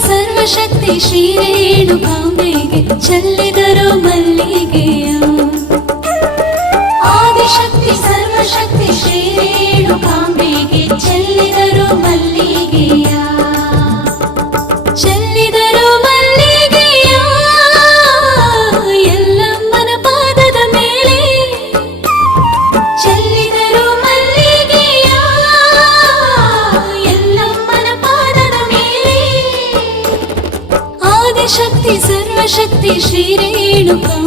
ಸರ್ವಶಕ್ತಿ ಶ್ರೀ ರೇಣುಕಾಂಬೆಗೆ ಚೆಲ್ಲಿದರು ಮಲ್ಲಿಗೆಯ. ಆದಿಶಕ್ತಿ ಸರ್ವಶಕ್ತಿ ಶ್ರೀ ರೇಣುಕಾಂಬೆಗೆ ಚೆಲ್ಲಿದರು ಮಲ್ಲಿಗೆಯ. ಚೆಲ್ಲಿದರು ಮಲ್ಲಿಗೆಯ ಎಲ್ಲಮ್ಮನ ಪಾದದ ಮೇಲೆ. ಚೆಲ್ಲಿದರು ಮಲ್ಲಿಗೆಯ ಎಲ್ಲಮ್ಮನ ಪಾದದ ಮೇಲೆ. ಆದಿಶಕ್ತಿ ಸರ್ವಶಕ್ತಿ ಶ್ರೀ ರೇಣುಕಾ